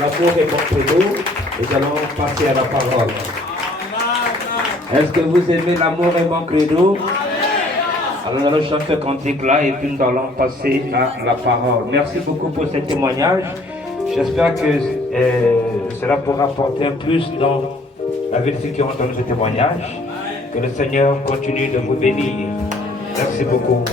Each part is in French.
l'amour est mon credo. Nous allons passer à la parole. Est-ce que vous aimez l'amour est mon credo? Alors nous allons chanter ce cantique-là et puis nous allons passer à la parole. Merci beaucoup pour ce témoignage. J'espère que cela pourra apporter un plus dans la vie de ceux qui ont entendu ce témoignage. Que le Seigneur continue de vous bénir. Merci beaucoup.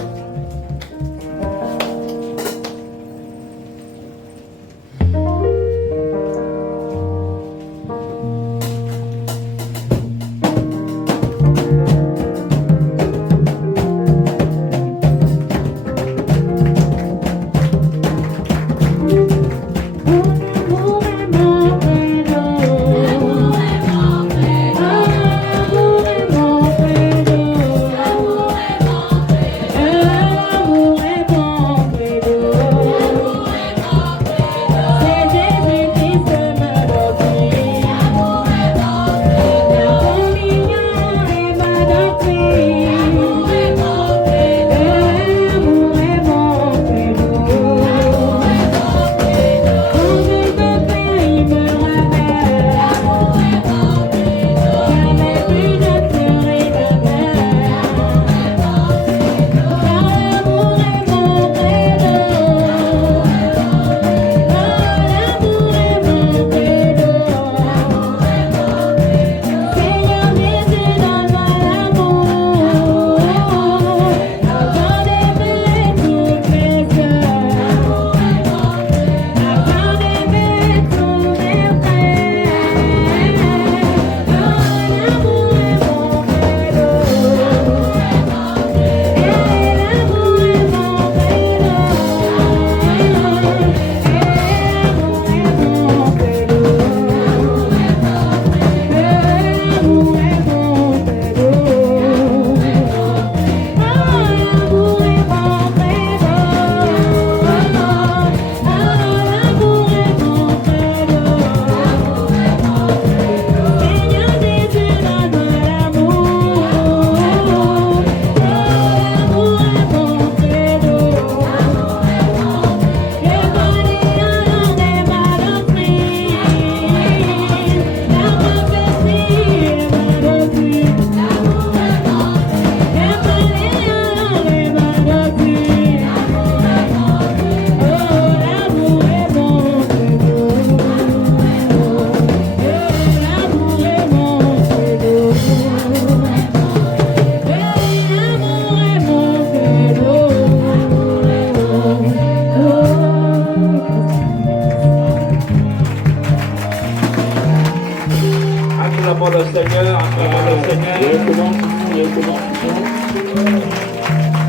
Acclamons le Seigneur, acclamons le Seigneur.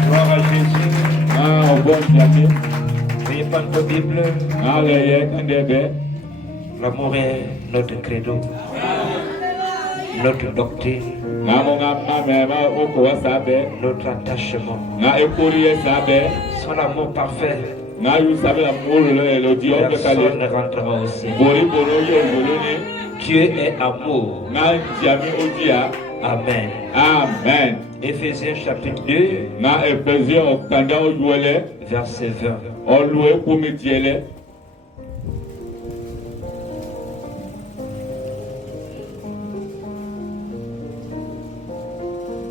Gloire à Jésus. Ah, au bon Dieu. Veuillez prendre vos Bibles. Ah, les L'amour est notre credo, notre doctrine, notre attachement. Sans l'amour parfait, personne ne rentrera au ciel. Dieu est amour. Amen. Amen. Éphésiens chapitre 2, verset 20.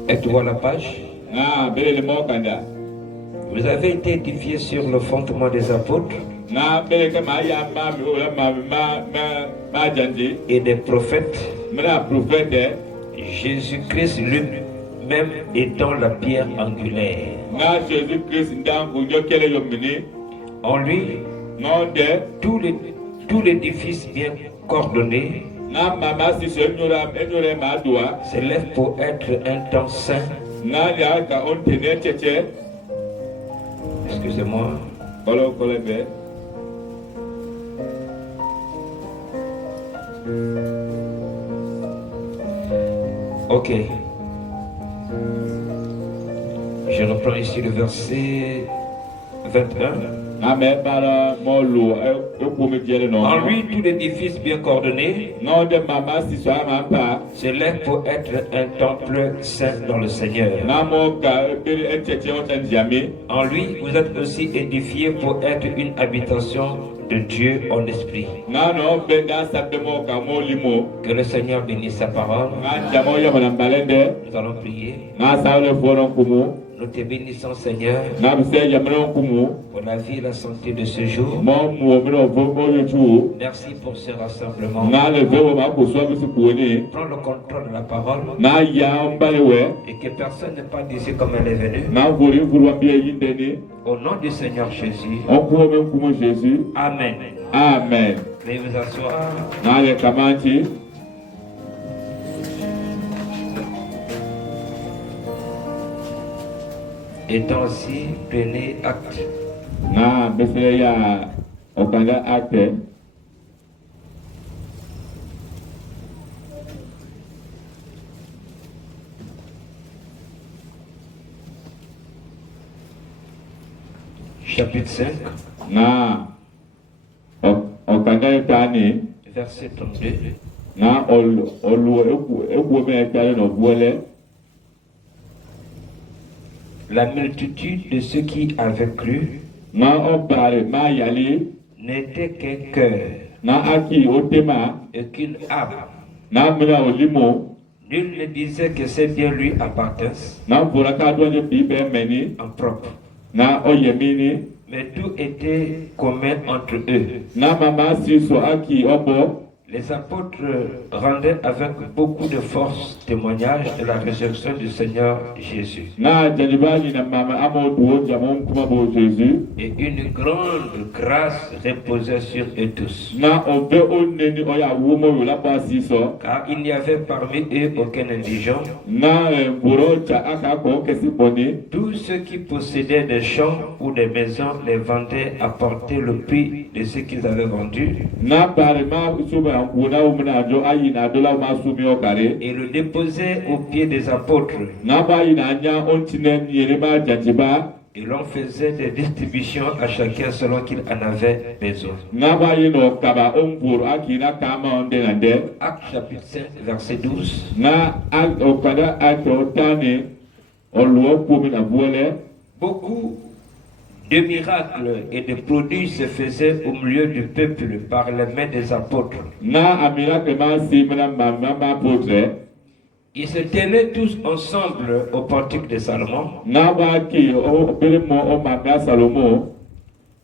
Êtes-vous à la page? Vous avez été édifiés sur le fondement des apôtres et des prophètes. Jésus-Christ lui-même étant la pierre angulaire. En lui, tout l'édifice bien coordonné s'élève pour être un temps saint. Excusez-moi. Ok. Je reprends ici le verset 21. En lui, tout l'édifice bien coordonné s'élève pour être un temple saint dans le Seigneur. En lui, vous êtes aussi édifiés pour être une habitation de Dieu en esprit. Que le Seigneur bénisse sa parole. Nous allons prier. Nous te bénissons, Seigneur, pour la vie et la santé de ce jour. Merci pour ce rassemblement. Prends le contrôle de la parole et que personne ne parte d'ici comme elle est venue. Au nom du Seigneur Jésus. Amen. Amen. Veuillez vous asseoir. Et ainsi, prenez acte. Chapitre 5. Verset 32. La multitude de ceux qui avaient cru n'était qu'un cœur et qu'une âme. Nul ne disait que ces biens lui appartiennent en propre. Mais tout était commun entre eux. Les apôtres rendaient avec beaucoup de force témoignage de la résurrection du Seigneur Jésus. Et une grande grâce reposait sur eux tous. Car il n'y avait parmi eux aucun indigent. Tous ceux qui possédaient des champs ou des maisons les vendaient à porter le prix de ce qu'ils avaient vendu. Et le déposaient aux pieds des apôtres. Et l'on faisait des distributions à chacun selon qu'il en avait besoin. Acte chapitre 5, verset 12. Beaucoup de miracles et de produits se faisaient au milieu du peuple par les mains des apôtres. Ils se tenaient tous ensemble au portique de Salomon.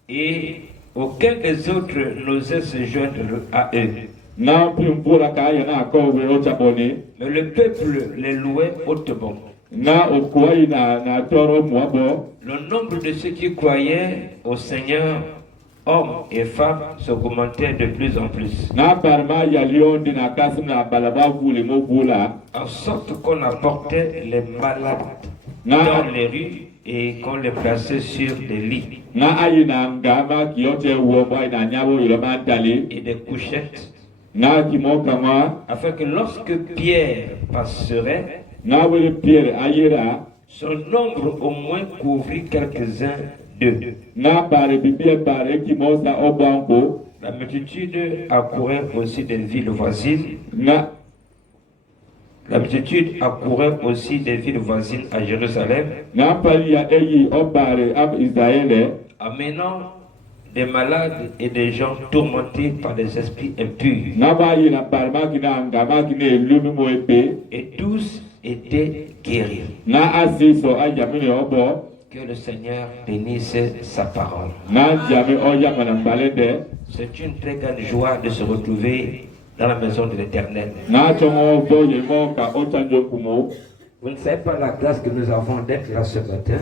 Et aucun des autres n'osait se joindre à eux. Mais le peuple les louait hautement. Le nombre de ceux qui croyaient au Seigneur, hommes et femmes, s'augmentait de plus en plus. En sorte qu'on apportait les malades dans les rues et qu'on les plaçait sur des lits et des couchettes, afin que lorsque Pierre passerait, son nombre au moins couvrit quelques-uns d'eux. La multitude accourait aussi des villes voisines. La multitude accourait aussi des villes voisines à Jérusalem, amenant des malades et des gens tourmentés par des esprits impurs. Et tous étaient guéris. Que le Seigneur bénisse sa parole. C'est une très grande joie de se retrouver dans la maison de l'Éternel. Vous ne savez pas la grâce que nous avons d'être là ce matin.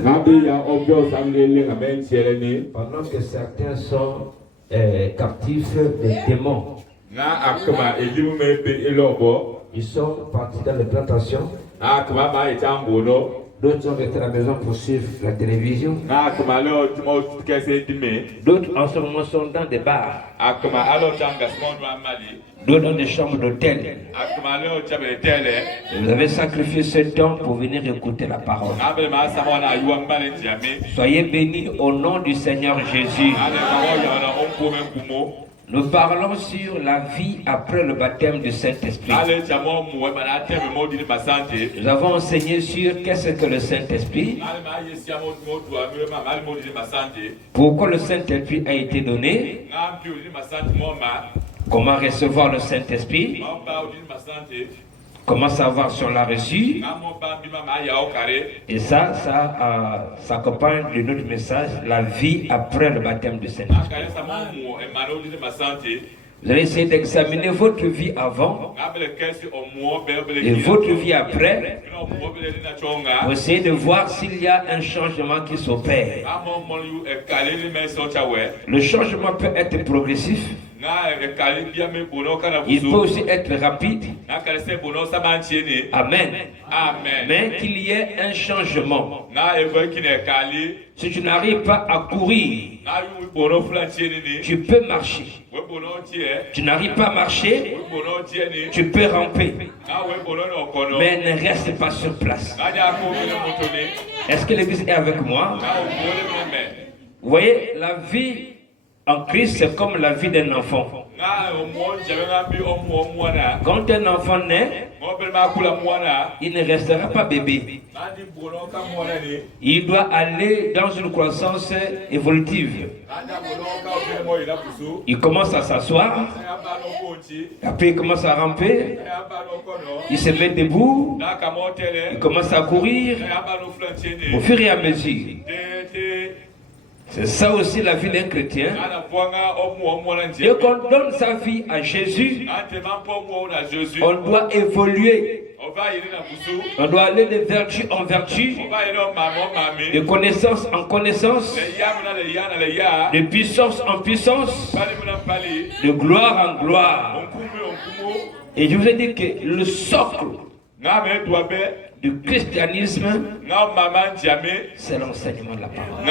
Pendant que certains sont captifs des démons. Ils sont partis dans les plantations. D'autres sont restés à la maison pour suivre la télévision. Na kuma leo tumo kese dime. D'autres en ce moment sont dans des bars. Akuma alo changa small mali. D'autres dans des chambres d'hôtel. Akuma leo chabe tele. Vous avez sacrifié ce temps pour venir écouter la parole. Abe ma samona yuwa mbale ndiame. Soyez bénis au nom du Seigneur Jésus. Ale kawo ya na onko menkumo. Nous parlons sur la vie après le baptême du Saint-Esprit. Nous avons enseigné sur qu'est-ce que le Saint-Esprit, pourquoi le Saint-Esprit a été donné, comment recevoir le Saint-Esprit, comment savoir si on l'a reçu. Et ça s'accompagne de notre message, la vie après le baptême du Saint-Esprit. Vous allez essayer d'examiner votre vie avant et votre vie après pour essayer de voir s'il y a un changement qui s'opère. Le changement peut être progressif. Il peut aussi être rapide. Amen. Mais qu'il y ait un changement. Si tu n'arrives pas à courir, tu peux marcher. Tu n'arrives pas à marcher, tu peux ramper. Mais ne reste pas sur place. Est-ce que l'église est avec moi? Vous voyez, la vie en Christ, c'est comme la vie d'un enfant. Quand un enfant naît, il ne restera pas bébé. Il doit aller dans une croissance évolutive. Il commence à s'asseoir, après il commence à ramper, il se met debout, il commence à courir au fur et à mesure. C'est ça aussi la vie d'un chrétien. Et qu'on donne sa vie à Jésus, on doit évoluer. On doit aller de vertu en vertu, de connaissance en connaissance, de puissance en puissance, de gloire en gloire. Et je vous ai dit que le socle du christianisme, c'est l'enseignement de la parole.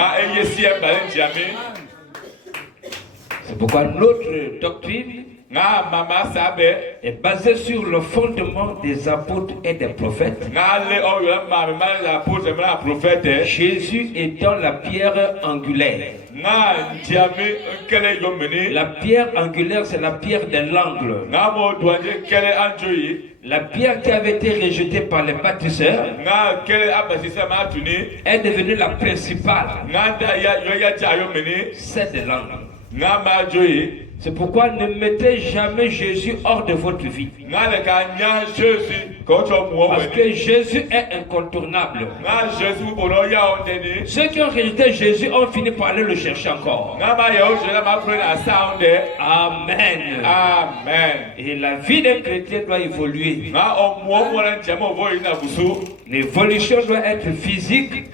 C'est pourquoi notre doctrine est basée sur le fondement des apôtres et des prophètes. Jésus étant la pierre angulaire. La pierre angulaire, c'est la pierre de l'angle. La pierre qui avait été rejetée par les bâtisseurs est devenue la principale. C'est de l'angle. C'est pourquoi ne mettez jamais Jésus hors de votre vie. Parce que Jésus est incontournable. Ceux qui ont rejeté Jésus ont fini par aller le chercher encore. Amen. Amen. Et la vie d'un chrétien doit évoluer. L'évolution doit être physique,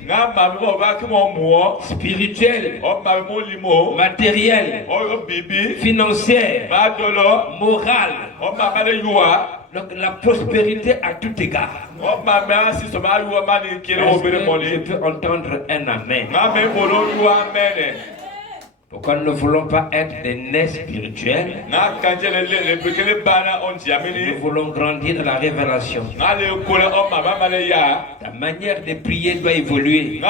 spirituelle, matérielle, financière, morale. Donc la prospérité à tout égard. Je peux entendre un amen. Pourquoi nous ne voulons pas être des nés spirituels? Nous voulons grandir dans la révélation. Ta manière de prier doit évoluer.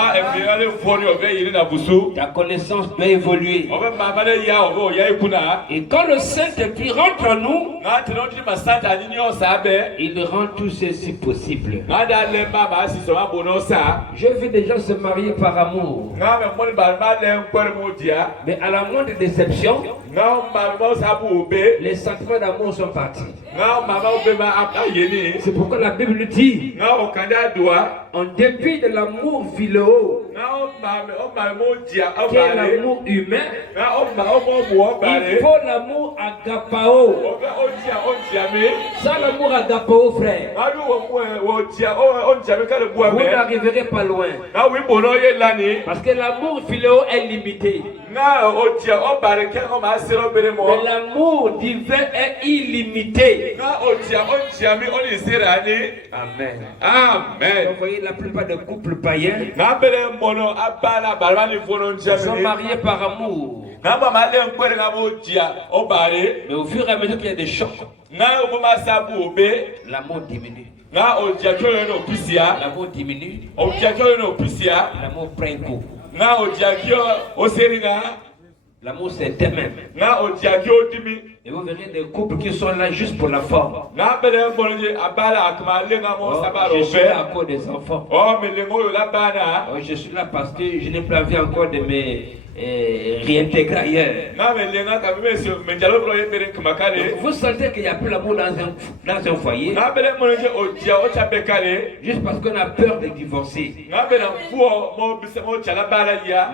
Ta connaissance doit évoluer. Et quand le Saint-Esprit rentre en nous, il rend tout ceci possible. Je veux des gens se marier par amour. Mais à la moindre déception, les sentiments d'amour sont partis. C'est pourquoi la Bible dit, en dépit de l'amour philéo, qui est l'amour humain, il faut l'amour agapao. Sans l'amour agapao, frère, vous n'arriverez pas loin. Parce que l'amour philéo est limité. Mais l'amour divin est illimité. Amen. Amen. Vous voyez la plupart des couples païens, ils sont mariés par amour. Mais au fur et à mesure qu'il y a des chocs, l'amour diminue. L'amour diminue. L'amour prend coup. L'amour c'est même. Et vous verrez des couples qui sont là juste pour la forme. Je suis là à cause des enfants. Je suis là parce que je n'ai pas envie encore de me réintégrer ailleurs. Vous sentez qu'il n'y a plus l'amour dans un foyer juste parce qu'on a peur de divorcer.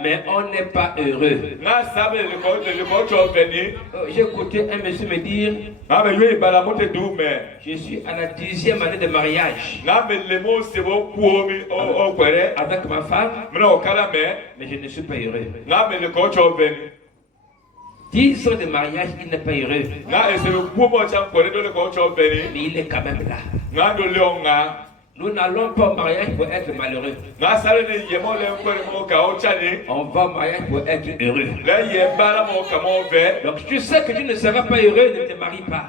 Mais on n'est pas heureux. J'ai écouté un monsieur me dire, je suis à la 10e année de mariage avec ma femme, mais je ne suis pas heureux. 10 ans de mariage, il n'est pas heureux. Mais il est quand même là. Nous n'allons pas au mariage pour être malheureux. On va au mariage pour être heureux. Donc tu sais que tu ne seras pas heureux, ne te marie pas.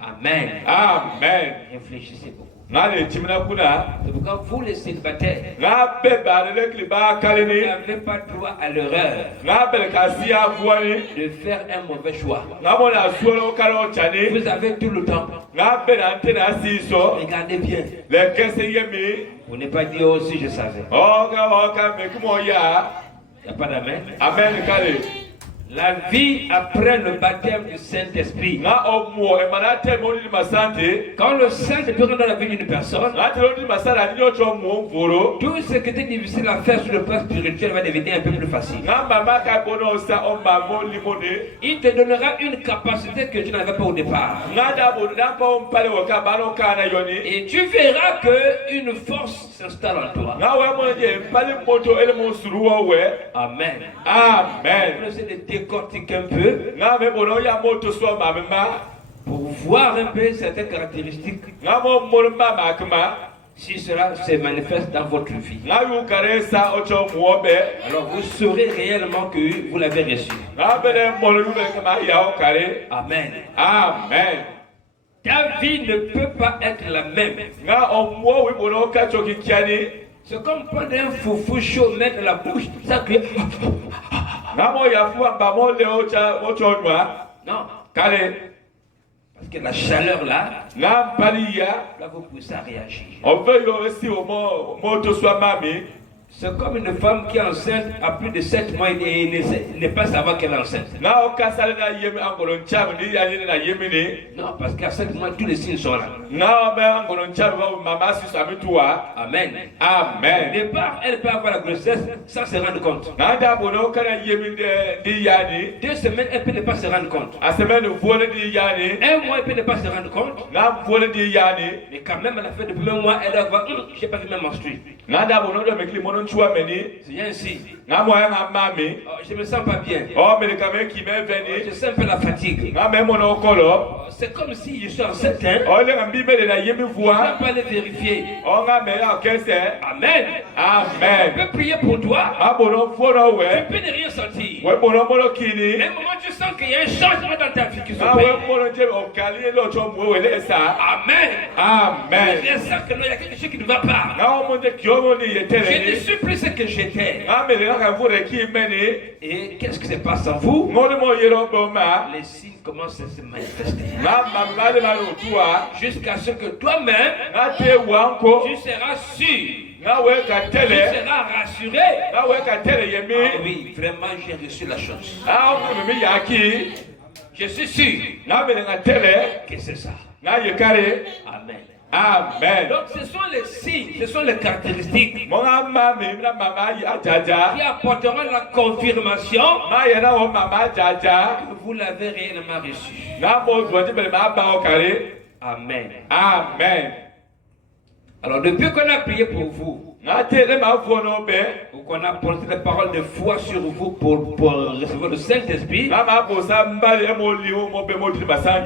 Amen. Amen. Réfléchissez beaucoup. C'est pourquoi vous les célibataires, vous n'avez pas droit à l'erreur de faire un mauvais choix. Vous avez tout le temps. Regardez bien. Vous n'avez pas dit oh si je savais. Il n'y a pas d'amen. Amen. La vie après le baptême du Saint-Esprit. Quand le Saint-Esprit rentre dans la vie d'une personne, tout ce qui était difficile à faire sur le plan spirituel va devenir un peu plus facile. Il te donnera une capacité que tu n'avais pas au départ. Et tu verras qu'une force s'installe en toi. Amen. Amen. Décortique un peu pour voir un peu certaines caractéristiques si cela se manifeste dans votre vie. Alors vous saurez réellement que vous l'avez reçu. Amen. Amen. Ta vie ne peut pas être la même. C'est comme prendre un foufou chaud, mettre dans la bouche, ça que... Non. Parce que la chaleur là va vous pousser à réagir. C'est comme une femme qui est enceinte à plus de 7 mois et ne pas savoir qu'elle est enceinte. Non, parce qu'à 7 mois, tous les signes sont là. Amen. Amen. Au départ, elle peut avoir la grossesse sans se rendre compte. 2 semaines, elle peut ne pas se rendre compte. 1 mois, elle peut ne pas se rendre compte. Mais quand même, à la fin du premier mois, elle doit voir, je n'ai pas vu ma menstruer. C'est ainsi. Je me sens pas bien. Je sens un peu la fatigue. C'est comme si je suis enceinte. Je ne peux pas aller vérifier. Amen. Amen. Je peux prier pour toi. Tu peux ne rien sentir. Mais au moment tu sens qu'il y a un changement dans ta vie qui se fait. Amen. Amen. Je sens qu'il y a quelque chose qui ne va pas. Je ne suis plus ce que j'étais. Et qu'est-ce qui se passe en vous? Les signes commencent à se manifester. Jusqu'à ce que toi-même, tu seras sûr. Tu seras rassuré. Ah oui, vraiment j'ai reçu la chose. Je suis sûr que c'est ça. Amen. Amen. Donc ce sont les signes, ce sont les caractéristiques qui apporteront la confirmation que vous l'avez réellement reçu. Amen. Amen. Alors depuis qu'on a prié pour vous, ou qu'on a posé les paroles de foi sur vous pour recevoir le Saint-Esprit,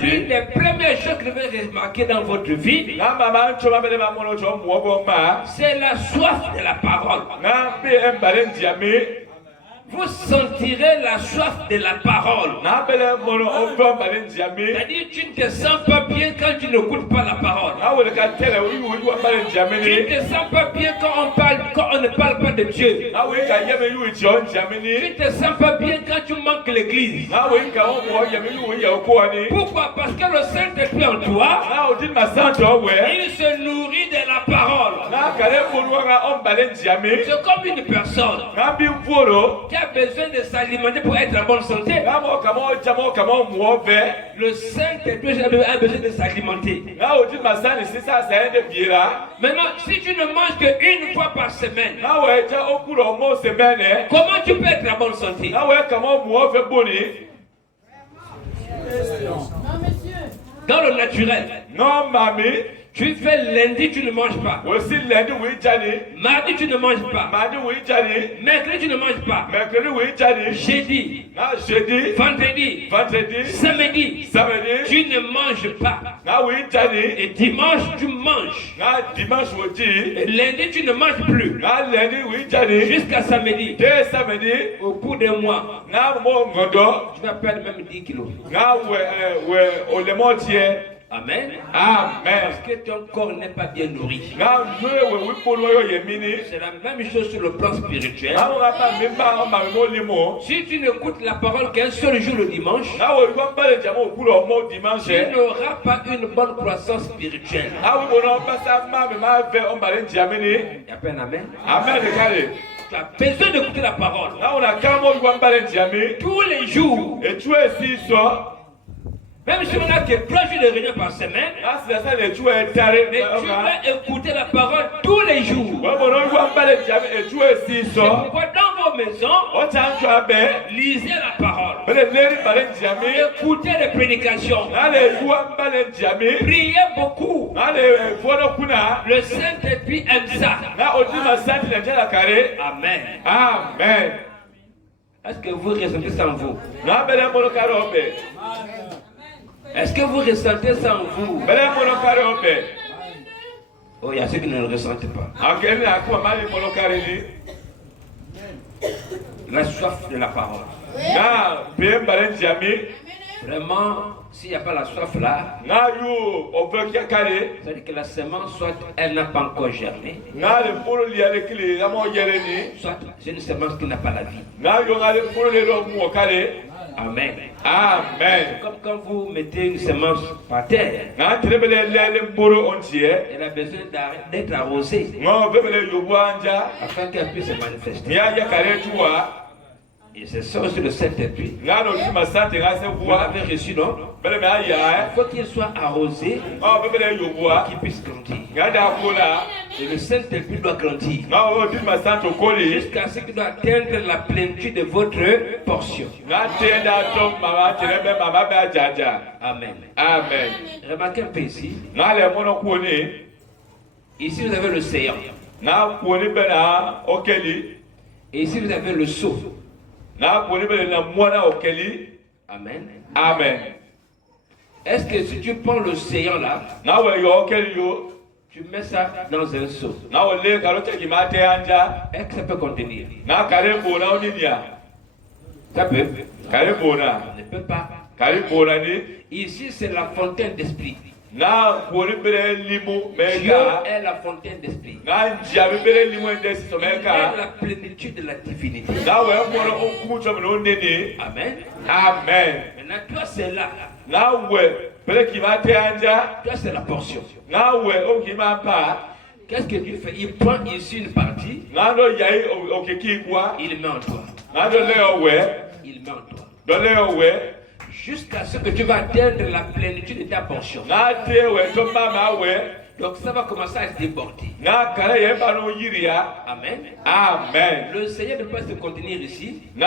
l'une des premières choses que vous devez remarquer dans votre vie, c'est la soif de la parole. Vous sentirez la soif de la parole. C'est-à-dire tu ne te sens pas bien quand tu n'écoutes pas la parole. Tu ne te sens pas bien quand on ne parle pas de Dieu. Tu ne te sens pas bien quand tu manques l'église. Pourquoi? Parce que le Saint-Esprit en toi, il se nourrit de la parole. C'est comme une personne qui a besoin de s'alimenter pour être en bonne santé. Le Saint-Esprit a besoin de s'alimenter. Maintenant, si tu ne manges qu'une fois par semaine, comment tu peux être en bonne santé? Dans le naturel. Non, mamie. Tu fais lundi, tu ne manges pas. Mardi, tu ne manges pas. Mercredi, tu ne manges pas. Jeudi, vendredi, samedi, tu ne manges pas. Et dimanche, tu manges. Et lundi, tu ne manges plus. Jusqu'à samedi. Au bout d'un mois, tu vas perdre même 10 kilos. Amen. Amen. Parce que ton corps n'est pas bien nourri. C'est la même chose sur le plan spirituel. Si tu n'écoutes la parole qu'un seul jour le dimanche, tu n'auras pas une bonne croissance spirituelle. Il y a pas un amen. Amen. Tu as besoin d'écouter la parole. Tous les jours. Et tu es ici, ça. Même si on a que 3 jours de réunion par semaine, mais tu vas écouter la parole tous les jours. C'est pourquoi dans vos maisons, lisez la parole. Écoutez les prédications. Priez beaucoup. Le Saint-Esprit aime ça. Amen. Amen. Est-ce que vous ressentez ça en vous? Est-ce que vous ressentez ça en vous? Oh, il y a ceux qui ne le ressentent pas. La soif de la parole. Vraiment, s'il n'y a pas la soif là, c'est-à-dire que la semence, soit elle n'a pas encore germé, soit c'est une semence qui n'a pas la vie. Amen. Amen. Comme quand vous mettez une semence par terre, elle a besoin d'être arrosée afin qu'elle puisse se manifester. Et c'est ça aussi le Saint-Esprit. Vous l'avez reçu, non? Il faut qu'il soit arrosé pour qu'il puisse grandir. Et le Saint-Esprit doit grandir jusqu'à ce qu'il doit atteindre la plénitude de votre portion. Amen. Amen. Remarquez un peu ici. Ici vous avez le séant. Et ici vous avez le seau. Amen. Amen. Est-ce que si tu prends le séant là, tu mets ça dans un seau, est-ce que ça peut contenir? Ça peut. Ça ne peut pas. Ici c'est la fontaine d'esprit. Dieu est la fontaine d'esprit. Il est la plénitude de la divinité. Amen. Amen. Maintenant, toi c'est là. Toi c'est la portion. Qu'est-ce que Dieu fait? Il prend ici une partie. Il met en toi. Il met en toi. Jusqu'à ce que tu vas atteindre la plénitude de ta portion. Donc ça va commencer à se déborder. Amen. Amen. Le Seigneur ne peut pas se contenir ici. Mais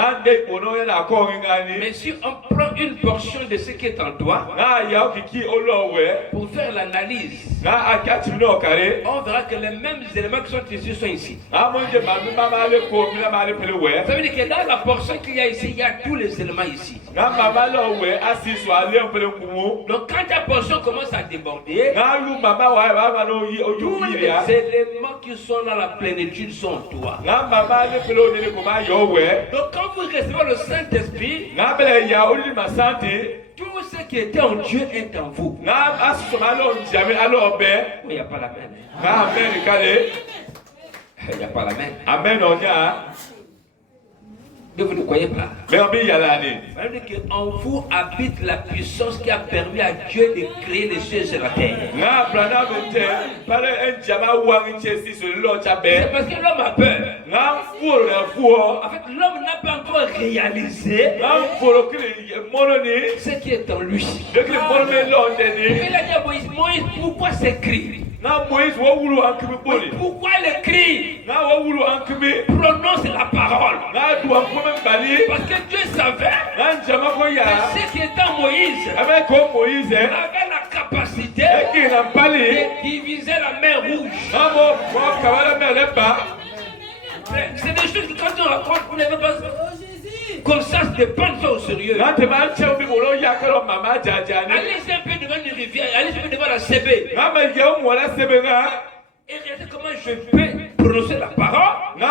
Mais si on prend une portion de ce qui est en toi pour faire l'analyse, on verra que les mêmes éléments qui sont ici sont ici. Ça veut dire que dans la portion qu'il y a ici, il y a tous les éléments ici. Donc quand ta portion commence à déborder, tous les éléments qui sont dans la plénitude sont en toi. Donc quand vous recevez le Saint-Esprit, tout ce qui était en Dieu est en vous. Il n'y a pas la main. Il n'y a pas la main. Amen. Mais vous ne croyez pas. Ça veut dire qu'en vous habite la puissance qui a permis à Dieu de créer les cieux sur la terre. C'est parce que l'homme a peur. En fait, l'homme n'a pas encore réalisé ce qui est en lui. Il a dit à Moïse, Moïse, pourquoi c'est cri? Pourquoi le cri? Prononce la parole. Parce que Dieu savait que ce qui est en Moïse avait la capacité de diviser la mer rouge. C'est des choses que quand on raconte, vous n'avez pas comme ça, se prendre ça au sérieux. Allez un peu devant une rivière, allez un peu devant la CB. Et regardez comment je peux prononcer la parole. Et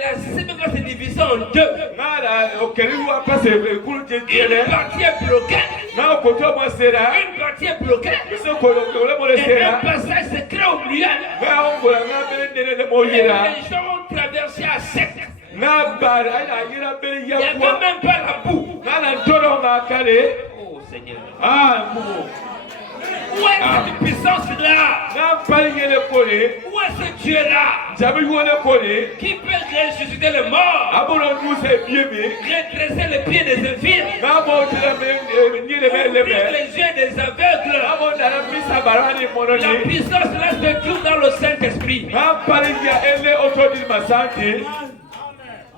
la CB va se diviser en deux. Une partie est bloquée. Une partie est bloquée. Et un passage se crée au milieu. Et les gens ont traversé à sec. Il n'y avait même pas la boue. Oh Seigneur. Où est cette puissance-là? Où est ce Dieu-là qui peut ressusciter les morts, redresser les pieds des infirmes, ouvrir les yeux des aveugles? La puissance-là se trouve dans le Saint-Esprit.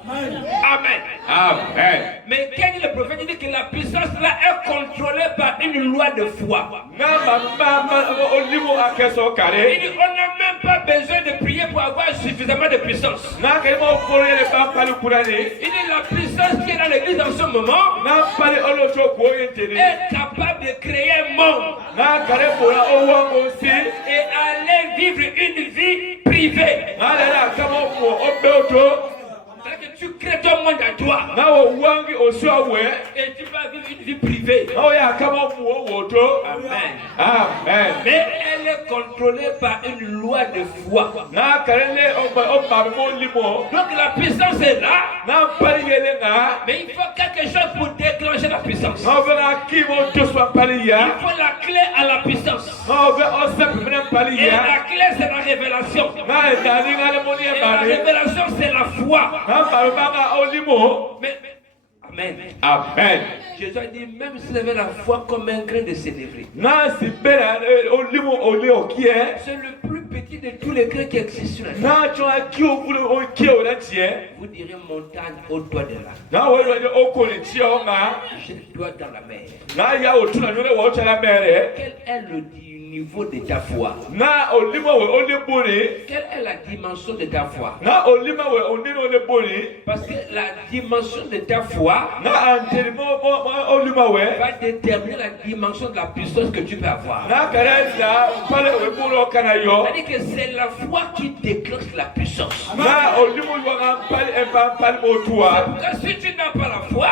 Amen. Amen. Mais quand le prophète dit que la puissance là est contrôlée par une loi de foi. Il dit on n'a même pas besoin de prier pour avoir suffisamment de puissance. Il dit la puissance qui est dans l'église en ce moment est capable de créer un monde et aller vivre une vie privée. Que tu crées ton monde à toi et tu vas vivre une vie privée. Amen. Amen. Mais elle est contrôlée par une loi de foi. Donc la puissance est là. Mais il faut quelque chose pour déclencher la puissance. Il faut la clé à la puissance. Et la clé c'est la révélation. Et la révélation c'est la foi. Mais, amen. Amen. Jésus a dit, même si vous avez la foi comme un grain de sénévé, c'est le plus petit de tous les grains qui existent sur la terre. Vous direz montagne au doigt de là. Jette-toi dans la mer. Quel est le niveau de ta foi? Quelle est la dimension de ta foi? Parce que la dimension de ta foi va déterminer la dimension de la puissance que tu peux avoir. C'est-à-dire que c'est la foi qui déclenche la puissance. Si tu n'as pas la foi,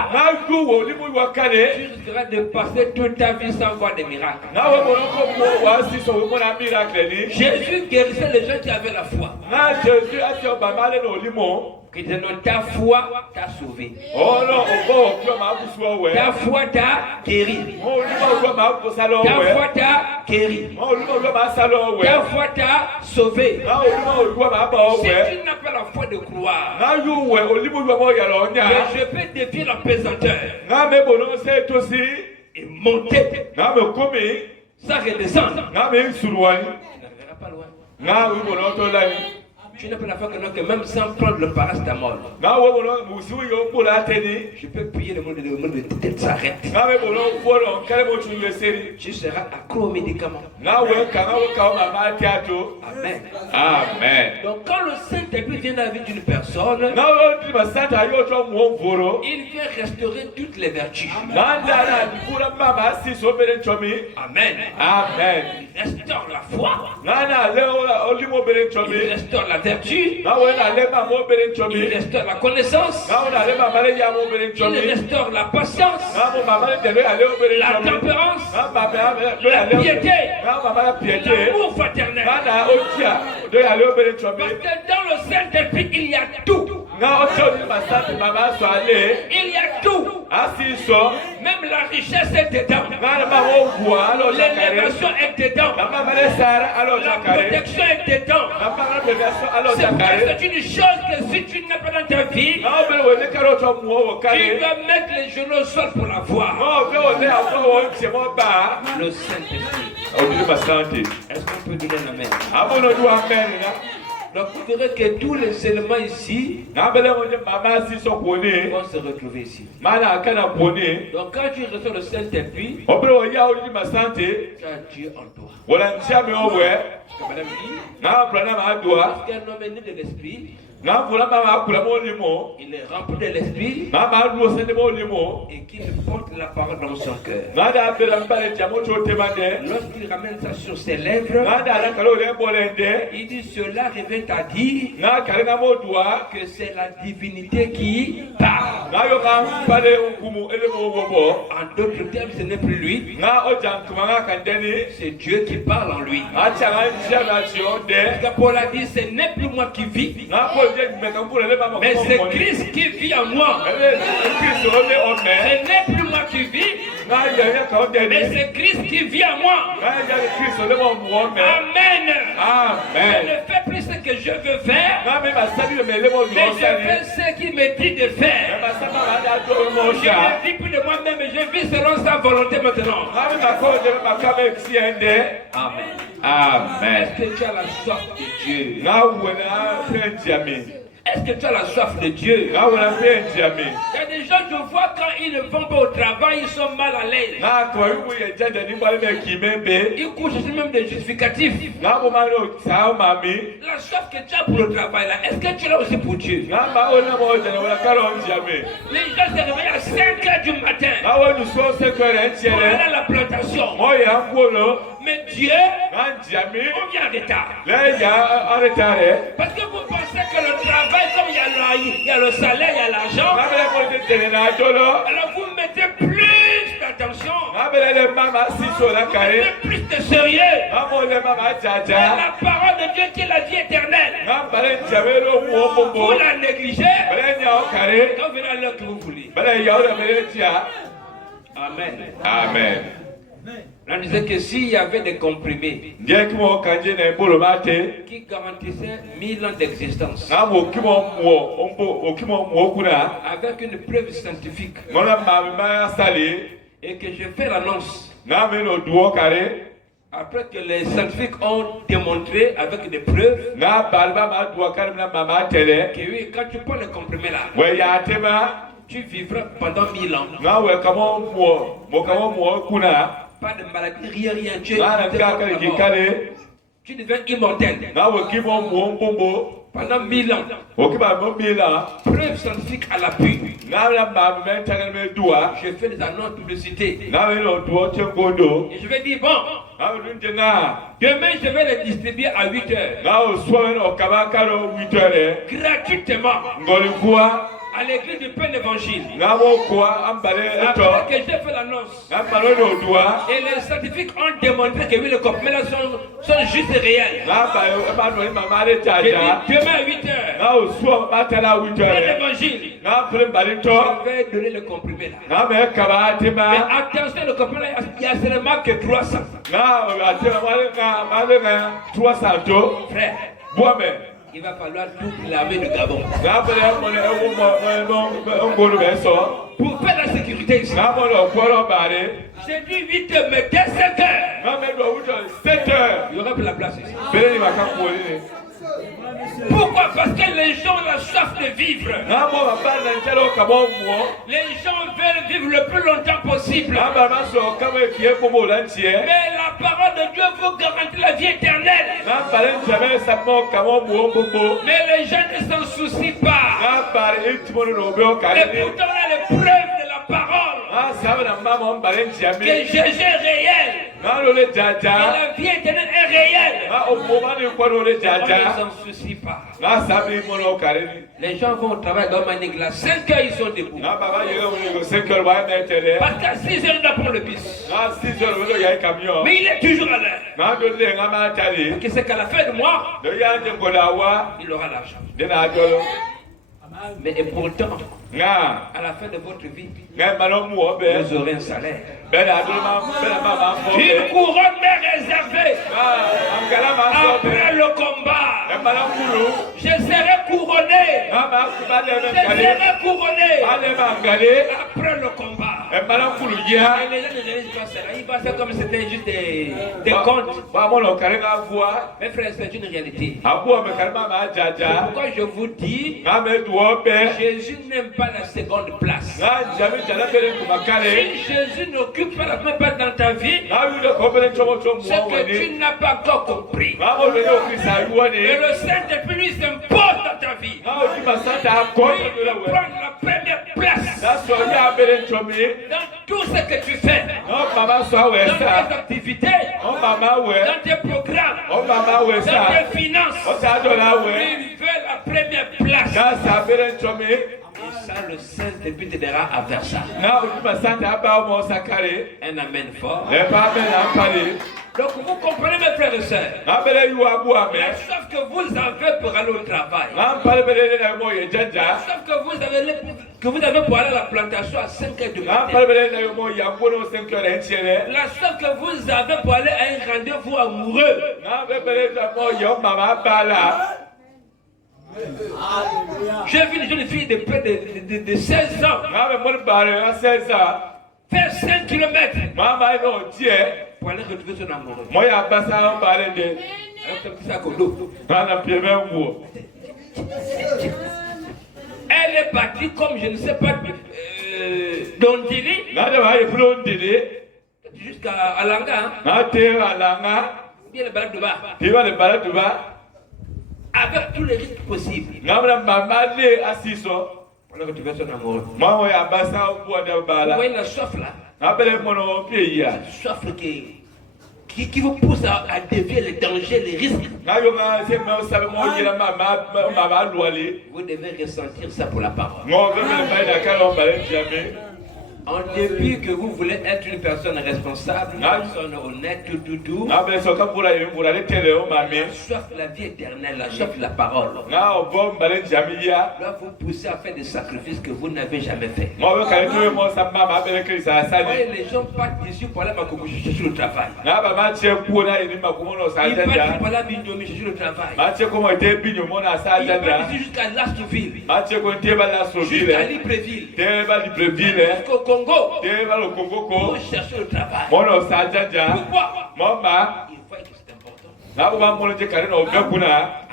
tu risqueras de passer toute ta vie sans voir des miracles. Jésus guérissait les gens qui avaient la foi. Qui disait non, ta foi t'a sauvé. Ta foi t'a guéri. Ta foi t'a guéri. Ta foi t'a sauvé. Si tu n'as pas la foi de croire que je peux défier la pesanteur et monter, ça redescend. Na me suruani. Tu n'arriveras pas loin. Na wi bono to lai. Tu ne peux la faire que même sans prendre le paracétamol. Na wo bono musu yo bola teni. Je peux prier le monde de tête s'arrête. Na me bono bono kale mo tu le seri. Tu seras accro aux médicaments. Na wo kana wo ka mama tiato. Amen. Amen. Donc quand le Saint-Esprit vient dans la vie d'une personne, Na wo di ba santa yo to mo voro. il vient restaurer toutes les vertus. Na ndara di pura mama si so bere chomi. Amen. Amen. Il restaure la foi. Na le o limo bere Il chomi. restaure la vertu. Na wo na le ma mo bere chomi. Il restaure la connaissance. Na wo na le ma mare ya mo bere chomi. Il restaure la patience. Na mo mama le de ale o bere La chomi. tempérance. Na mama La piété. Na mama la piété. L'amour fraternel. Na o tia de ale o bere chomi. Parce que dans le Saint-Esprit, il y a tout. Na o cho di ma santa mama so ale. Il y a tout. Asi so. Même la richesse est dedans. Na ma wo bua alo zakare. L'élévation est dedans. Na mama le sara alo La zakare. protection est dedans. Na mama le version alo C'est zakare. c'est une chose que si tu n'as pas dans ta vie, Na o bere wo ne karo to mo wo tu kare. dois mettre les genoux au sol pour la voir. No, be wo ne aso wo se mo ba. Le Saint-Esprit. O di ma santi. Est-ce qu'on peut donner un amen? Abono du amen na. Donc vous verrez que tous les éléments ici Na bele wo ne mama si so kone. vont se retrouver ici. Mana kana kone. Donc quand tu reçois le Saint-Esprit, O bere wo ya o di ma santi. tu as Dieu en toi. Wala ntia me o we. Que Madame dit, Na plana ma doa. qu'un homme est né de l'Esprit, Na vula mama akula mo limo. il est rempli de l'Esprit Na ma do se ne mo limo. et qu'il porte la parole dans son cœur. Na da bele mbale jamo cho temande. Lorsqu'il ramène ça sur ses lèvres, Na da la kalo le bolende. il dit cela revient à dire Na kare na mo doa. que c'est la divinité qui parle. Na yo ka pale ukumu ele mo bobo. En d'autres termes, ce n'est plus lui, Na o jankuma ka ndeni. c'est Dieu qui parle en lui. Acha na ntia na tion de. Parce que Paul a dit, ce n'est plus moi qui vis, Na ko je me ka mpura le mama. mais c'est Christ qui vit en moi. Kristo o me o me. Ce n'est plus moi qui vis, Na ya ka o mais ndeni. c'est Christ qui vit en moi. Na ya Kristo le mo mo me. Amen. Je Amen. ne fais plus ce que je veux faire, Na me masali me le mo mais no je sali. fais ce qu'il me dit de faire. Na sama ma da do mo Je sha. ne vis plus de moi-même, mais je vis selon sa volonté maintenant. Na me ma ko de ma ka me siende. Amen. Amen. Est-ce que tu as la soif de Dieu? Na wona penti ami. Est-ce que tu as la soif de Dieu? Na wona penti ami. Il y a des gens, je vois quand ils ne vont pas au travail, ils sont mal à l'aise. Na ko yu ye jade ni ba me ki membe. Ils couchent même des justificatifs. Na mo ma no sa mami. La soif que tu as pour le travail là, est-ce que tu l'as aussi pour Dieu? Na ma ona mo jade wala karo ami. Les gens se réveillent à 5h du matin Na wonu so se kwere pour aller ntiere. à la plantation. Mo ya ngolo. Mais Dieu, Na ntiami. on vient en retard. Le ya aretare. Parce que vous pensez que le travail, comme il y a le salaire, il y a l'argent, Na bele mo de tele na dolo. alors vous mettez plus d'attention, Na bele le mama si so la vous kare. mettez plus de sérieux. Na mo le mama Mais jaja. la parole de Dieu qui est la vie éternelle, Na bele ntiame lo mo vous bobo. la négligez Bele nya o kare. quand vous venez à l'heure que vous voulez. Bele ya o bele tia. Amen. Amen. On disait que s'il y avait des comprimés Ndiye kimo kanje na mbolo mate. qui garantissaient 1000 ans d'existence, Na mo kimo mo ombo okimo mo kuna. avec une preuve scientifique, Mona ma sali. et que je fais l'annonce, Na me no duo kare. après que les scientifiques ont démontré avec des preuves Na balba ma duo kare na mama tele. que oui, quand tu prends les comprimés là, We ya tema. tu vivras pendant 1000 ans. Na we kamo mo kamo mo kuna. Pas de maladie, rien, tu es Na na immunité ka contre la kare mort. kikale. Tu deviens immortel Na we kimo mo mbombo. pendant 1000 ans. Okiba mo bila. Preuve scientifique à l'appui. Na na ma me tangale me dua. Je fais des annonces de publicité. Na me no duo chengondo. Et je vais dire, bon, Na me njena. demain je vais les distribuer à 8 heures. Na o so no kabakaro 8h. Gratuitement. Ngoli kuwa. À l'église du Père Évangile. Na mo kuwa ambale eto. Après que j'ai fait l'annonce. Na malo no dua. Et les scientifiques ont démontré que oui, les comprimés sont juste et réels. Na ba ba no mama le Je jaja. dis demain à 8 heures. Na o so batala Père 8h. Évangile. Na pre balito. Je vais donner le comprimé là. Na me kaba Mais tema. attention, le comprimé là, il y a seulement que 300. Na atema male na 300. Frère, Boame. il va falloir toute l'armée de Gabon Na bele mo le ngolo be so. pour faire la sécurité. quitté ici. J'ai dit 8 heures, mais dès 7 heures, il y aura plus la place ici. Pourquoi? Parce que les gens ont la soif de vivre. Les gens veulent vivre le plus longtemps possible. Mais la parole de Dieu vous garantit la vie éternelle. Mais les gens ne s'en soucient pas. Et pourtant on a les preuves de la parole. Que Jésus est réel. Et la vie éternelle est réelle. On ne s'en soucie pas. Les gens vont au travail dans Manigla. 5 heures ils sont debout. Parce qu'à 6 heures ils doivent prendre le bus. Mais il est toujours à l'heure. Parce que c'est qu'à la fin du mois, il aura l'argent. Mais et pourtant, à la fin de votre vie, vous aurez un salaire. Une couronne m'est réservée après le combat. Je serai couronné. Je serai couronné après le combat. Et les gens ne réalisent pas cela. Ils pensent comme si c'était juste des contes. Mes frères, c'est une réalité. Pourquoi je vous dis, Jésus n'aime pas la seconde place. Si Jésus n'occupe pas la première place dans ta vie, c'est que tu n'as pas encore compris. Et le Saint-Esprit lui s'impose dans ta vie. Il prend la première place dans tout ce que tu fais, dans tes activités, dans tes programmes, dans tes finances. Il veut la première place. Et ça, le Saint-Esprit t'aidera à faire ça. Un amen fort. Donc vous comprenez mes frères et sœurs. La soif que vous avez pour aller au travail. La soif que vous avez pour aller à la plantation à 5 heures du matin. La soif que vous avez pour aller à un rendez-vous amoureux. J'ai vu une jeune fille de près de 16 ans faire 5 km pour aller retrouver son amoureux. Elle est partie comme je ne sais pas d'Ondili jusqu'à Alanga. Bien le balade de bas. Avec tous les risques possibles. Pour aller retrouver son amoureux. Vous voyez la soif là? Soif qui vous pousse à dévier les dangers, les risques. Vous devez ressentir ça pour la parole. En début que vous voulez être une personne responsable, une personne honnête, tout. La soif de la vie éternelle, la soif de la parole doit vous pousser à faire des sacrifices que vous n'avez jamais fait. Voyez, les gens partent d'ici pour aller chercher le travail. Ils partent pour aller chercher le travail. Ils partent ici jusqu'à Lastoville, jusqu'à Libreville, jusqu'au Congo. Pour chercher le travail. Pourquoi? Il faut que c'est important.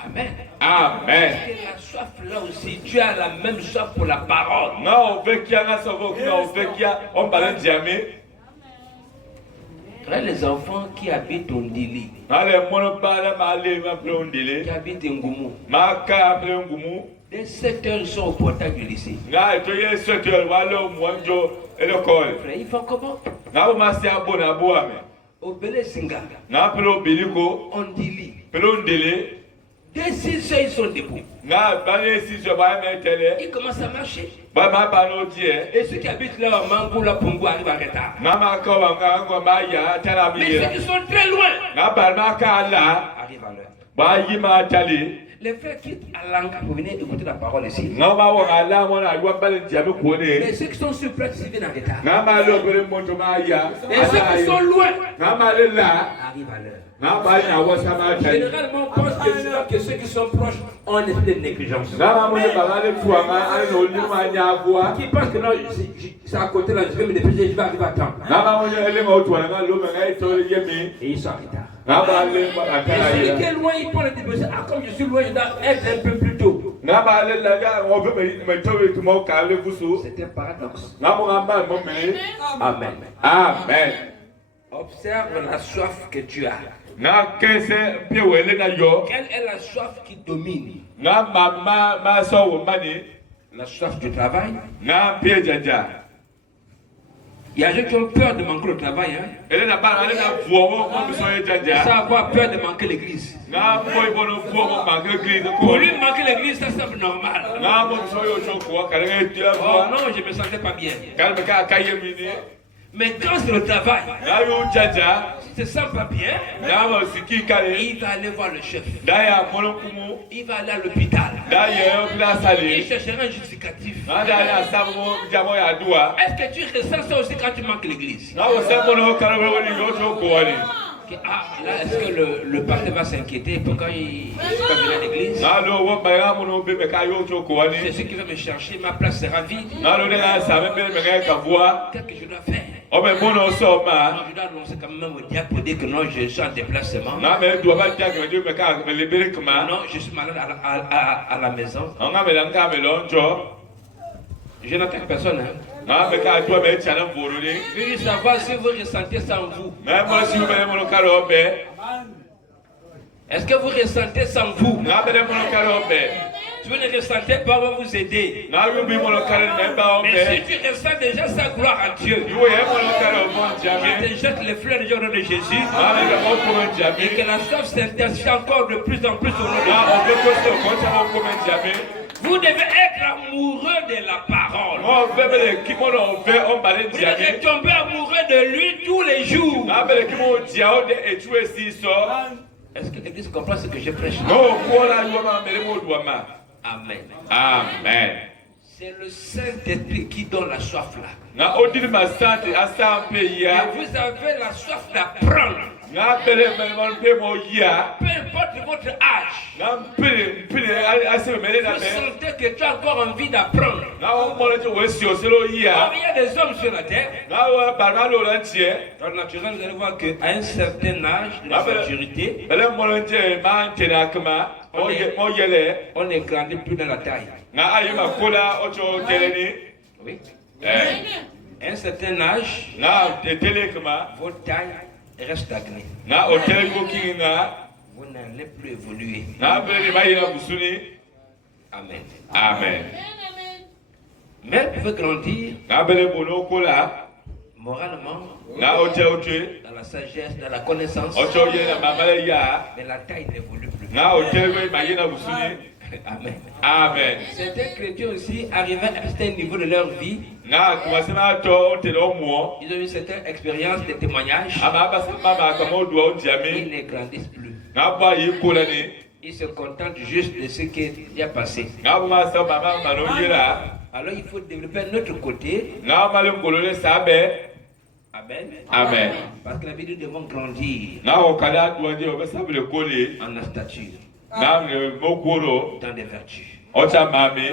Amen. Amen. Et la soif là aussi, tu as la même soif pour la parole. Les enfants qui habitent au Ndili, qui habitent en Ngoumou, dès 7 heures, ils sont au portail du lycée. Ils font comment? Au Belé Singa, on dit dès 6 heures, ils sont debout. Ils commencent à marcher. Et ceux qui habitent là, en Mangou, la Pongo, arrivent en retard. Mais ceux qui sont très loin arrivent à l'heure. Les frères quittent à l'angle pour venir écouter la parole ici. nga ma wo ala mo na yo bale diame ko Mais ne ceux qui sont sur place, ils viennent en retard. nga ma lo bere moto ma ya Et ceux qui sont loin nga ma le la arrivent à l'heure. nga ba na wo sama ta Généralement, on pense que ceux qui sont proches ont un esprit de négligence. nga ma mo ne ba ga le tuwa ma ale no ni ma nya bua Qui pensent que non, c'est à côté là, je vais me dépêcher, je vais arriver à temps. nga ma mo ne ele mo tuwa nga lo me ga to le yemi Et ils sont en retard. nga ba le ba Et ta celui ya qui est loin, il prend le dépêcher. Ah, comme je suis loin, je dois être un peu plus tôt. nga ba le la ga wo be me to le tu mo ka le busu C'est un paradoxe. nga mo nga ma mo me Amen. amen Observe la soif que tu as. nga kese pe wele na yo Quelle est la soif qui domine? nga mama ma so wo mani La soif du travail. nga pe jaja Il y a des gens qui ont peur de manquer le travail. Hein? ele na ba ele na vuo mo mo so ye Ça jaja avoir peur de manquer l'église. nga boy bono vuo mo ma ke gris Pour ko lui, manquer l'église, ça semble normal. nga mo so yo so ko ka le tu Oh non, je me sentais pas bien. kalme ka kaye mini Mais quand c'est le travail, nga yo jaja si tu ne te sens pas bien, nga mo siki kale il va aller voir le chef. da ya mono kumu Il va aller à l'hôpital. da ye o la Il sali cherchera un justificatif. nga da ya samu jamo ya dua Est-ce que tu ressens ça aussi quand tu manques l'église? nga wo se mono kalo be woni yo so ko wani Ah, là, est-ce que le pasteur va s'inquiéter pourquoi il ne peut pas venir à l'église? nga lo wo ba ya mono be be ka yo so ko C'est wani ce qui va me chercher, ma place sera vide. nga lo de la sa me be me ga ka voix Qu'est-ce que je dois faire? o be mono so ma Non, je dois annoncer quand même au diable pour dire que non, je suis en déplacement. nga me do ba ja ke me ka me libere kama Non, je suis malade à la maison. nga me la nga me lonjo Je n'attaque personne. Hein. nga me ka do me chana voro ni Je veux savoir si vous ressentez ça en vous. me mo si be mono kalo be Est-ce que vous ressentez ça en vous? nga be mono kalo be Si vous ne ressentez pas, on va vous aider. nga yo bi mono kalo me ba o Mais be si tu ressens déjà sa gloire à Dieu, yo ye mono kalo mo tu jame te jettes les fleurs du nom de Jésus nga me ka mo ko me et jame que la soif s'intensifie encore de plus en plus au nom de nga Dieu. o be ko se ko cha mo ko me jame Vous devez être amoureux de la parole. o be be ki mo no be o ba le Vous devez jame tomber amoureux de lui tous les jours. nga be ki mo dia o de etu esi so Est-ce que l'Église comprend ce que je prêche? no ko la yo ma me le mo do ma Amen. amen C'est le Saint-Esprit qui donne la soif là. nga o di ma sante asampe Et ya vous avez la soif d'apprendre. nga bele me mo be mo ya Peu importe votre âge. nga pile ase me le na Vous me sentez que tu as encore envie d'apprendre. nga o mo le we si o se lo Comme ya il y a des hommes sur la terre, nga o ba na lo lan tie dans le naturel, vous allez voir qu'à un certain âge de la maturité, bele mo le tie ma ntena kama mo yele on ne grandit plus dans la taille. nga ayi ma kola o cho teleni Oui. eh À un certain âge, nga tele kama votre taille reste stagnée. nga o tele ko kinga Vous n'allez plus évoluer. nga bele ma yina busuni Amen. amen Mais vous pouvez grandir nga bele bono kola moralement, nga o te o te dans la sagesse, dans la connaissance. o cho ye na mama le ya Mais la taille n'évolue plus. nga o tele ma yina busuni Amen. amen Certains chrétiens aussi arrivaient à un certain niveau de leur vie. nga commencé ma to o te lo mo Ils ont eu certaines expériences, des témoignages. ama ba sa mama kama o do o Ils diame ne grandissent plus. nga ba yi kola ni Ils se contentent juste de ce qui est passé. nga ba sa mama ma no yira Alors il faut développer un autre côté. nga ma le ngolo le sabe Amen. amen Parce que la vie, nous devons grandir nga o kada do ndi o be sabe le kole en la stature, nga le mo koro dans les vertus. o cha mami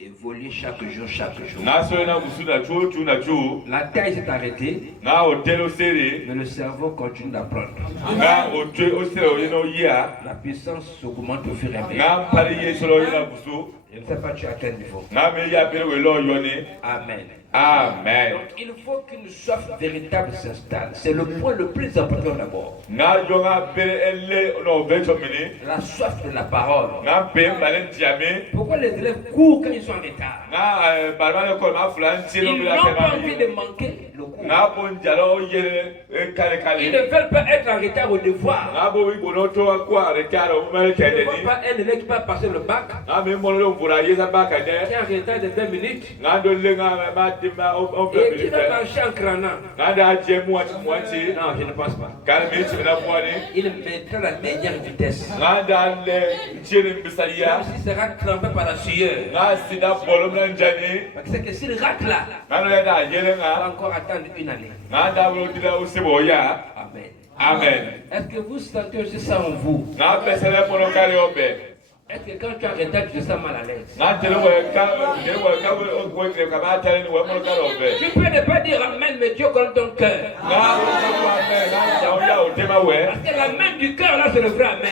Évoluer chaque jour, chaque jour. nga so na busu na chu na chu La taille s'est arrêtée, nga o tele o sere mais le cerveau continue d'apprendre. nga o twe o sere o yino yia La puissance augmente au fur et à mesure. nga pali ye solo yina busu Je ne sais pas tu as quel niveau. nga me ya bere we lo yoni Amen. amen Donc il faut qu'une soif véritable s'installe. C'est le point le plus important d'abord. nga jo nga bere ele no ve cho mini La soif de la parole. nga pe malen tiame Pourquoi les élèves courent quand ils sont en retard? nga barma le ko ma fulan ti Ils no n'ont bila ke pas ma envie de manquer le cours. Ils ne veulent pas être en retard au devoir. Ils ne veulent pas un élève qui va passer le bac, qui est en retard de 20 minutes, et qui va marcher en crânant. Non, je ne pense pas. Il mettra la meilleure vitesse. Même s'il sera trempé par la sueur. Parce que s'il rate là, il va encore attendre une année. Amen. Amen. Est-ce que vous sentez aussi ça en vous? Est-ce que quand tu as retard, tu te sens mal à l'aise? Tu peux ne pas dire Amen, mais Dieu connaît ton cœur. Parce que la main du cœur là, c'est le vrai Amen.